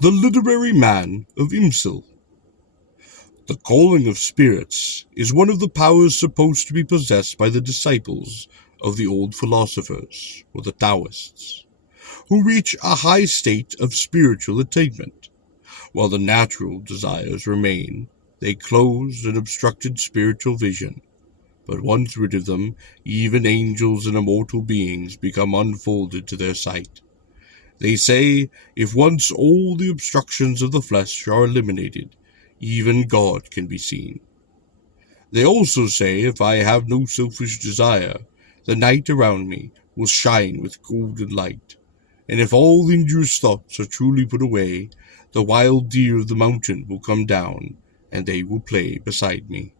The Literary Man of Imsil. The calling of spirits is one of the powers supposed to be possessed by the disciples of the old philosophers, or the Taoists, who reach a high state of spiritual attainment. While the natural desires remain, they close and obstructed spiritual vision. But once rid of them, even angels and immortal beings become unfolded to their sight. They say, if once all the obstructions of the flesh are eliminated, even God can be seen. They also say, if I have no selfish desire, the night around me will shine with golden light, and if all injurious thoughts are truly put away, the wild deer of the mountain will come down, and they will play beside me.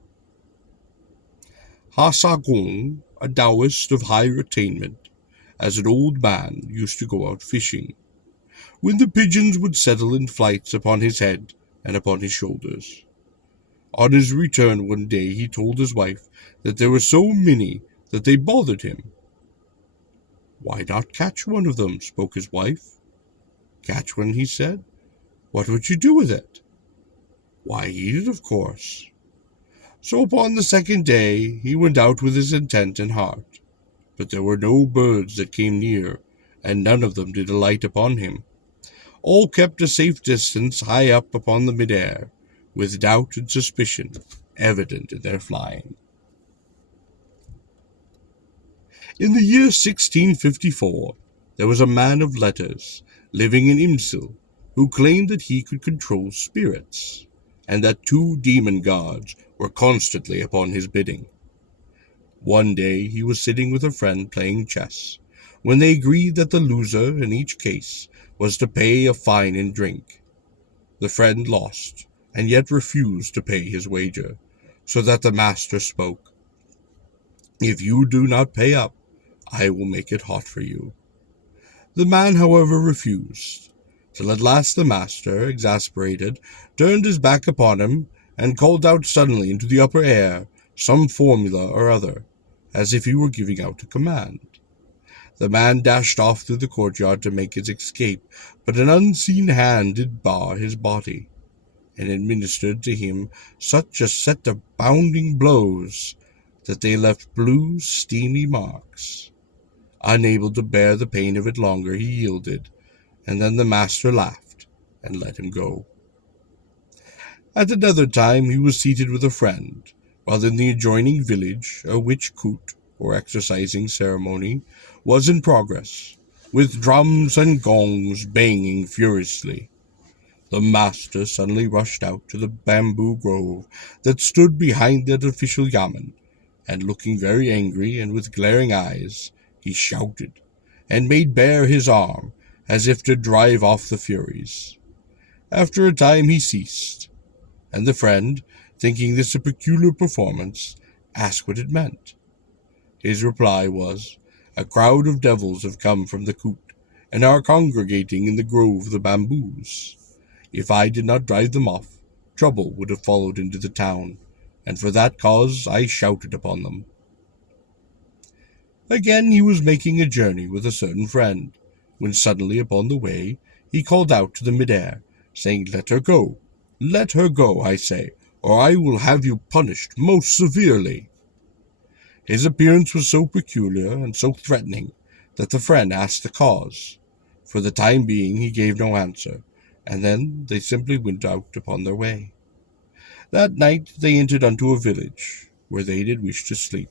Ha Sa Gong, a Taoist of higher attainment, as an old man used to go out fishing, when the pigeons would settle in flights upon his head and upon his shoulders. On his return one day he told his wife that there were so many that they bothered him. "Why not catch one of them?" spoke his wife. "Catch one," he said. "What would you do with it?" "Why, eat it, of course." So upon the second day he went out with his intent in heart, but there were no birds that came near, and none of them did alight upon him. All kept a safe distance high up upon the mid-air, with doubt and suspicion evident in their flying. In the year 1654, there was a man of letters living in Imsil who claimed that he could control spirits, and that two demon gods were constantly upon his bidding. One day he was sitting with a friend playing chess, when they agreed that the loser in each case was to pay a fine in drink. The friend lost, and yet refused to pay his wager, so that the master spoke. "If you do not pay up, I will make it hot for you." The man, however, refused, till at last the master, exasperated, turned his back upon him, and called out suddenly into the upper air some formula or other, as if he were giving out a command. The man dashed off through the courtyard to make his escape, but an unseen hand did bar his body, and administered to him such a set of bounding blows that they left blue, steamy marks. Unable to bear the pain of it longer, he yielded, and then the master laughed and let him go. At another time he was seated with a friend, while in the adjoining village a witch coot, or exorcising ceremony, was in progress, with drums and gongs banging furiously. The master suddenly rushed out to the bamboo grove that stood behind the official yamen, and looking very angry and with glaring eyes, he shouted, and made bare his arm, as if to drive off the Furies. After a time he ceased, and the friend, thinking this a peculiar performance, asked what it meant. His reply was, "A crowd of devils have come from the coot, and are congregating in the grove of the bamboos. If I did not drive them off, trouble would have followed into the town, and for that cause I shouted upon them." Again he was making a journey with a certain friend, when suddenly upon the way he called out to the mid-air, saying, let her go, I say, or I will have you punished most severely." His appearance was so peculiar and so threatening that the friend asked the cause. For the time being he gave no answer, and then they simply went out upon their way. That night they entered unto a village, where they did wish to sleep,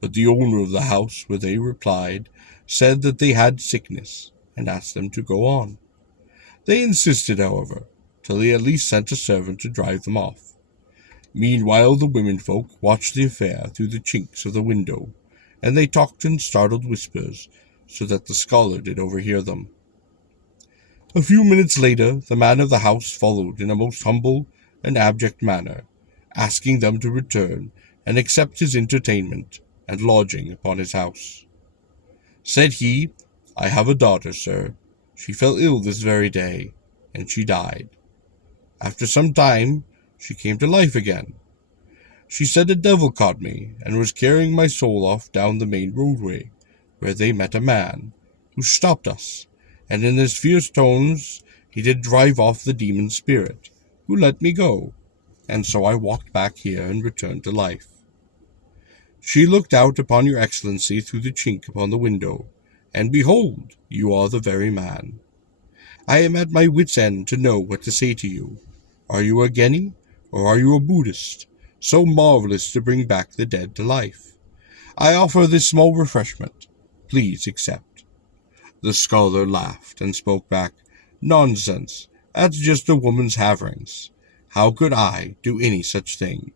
but the owner of the house where they replied said that they had sickness, and asked them to go on. They insisted, however, till he at least sent a servant to drive them off. Meanwhile the womenfolk watched the affair through the chinks of the window, and they talked in startled whispers, so that the scholar did overhear them. A few minutes later the man of the house followed in a most humble and abject manner, asking them to return and accept his entertainment and lodging upon his house. Said he, "I have a daughter, sir. She fell ill this very day, and she died. After some time she came to life again. She said a devil caught me, and was carrying my soul off down the main roadway, where they met a man, who stopped us, and in his fierce tones He did drive off the demon spirit, who let me go, and so I walked back here and returned to life. She looked out upon your excellency through the chink upon the window, and behold, you are the very man. I am at my wit's end to know what to say to you. Are you a Geni, or are you a Buddhist, so marvelous to bring back the dead to life? I offer this small refreshment. Please accept. The scholar laughed and spoke back, Nonsense, that's just a woman's haverings. How could I do any such thing?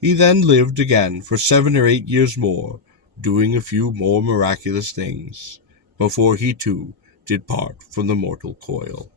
He then lived again for 7 or 8 years more, doing a few more miraculous things, before he too did part from the mortal coil.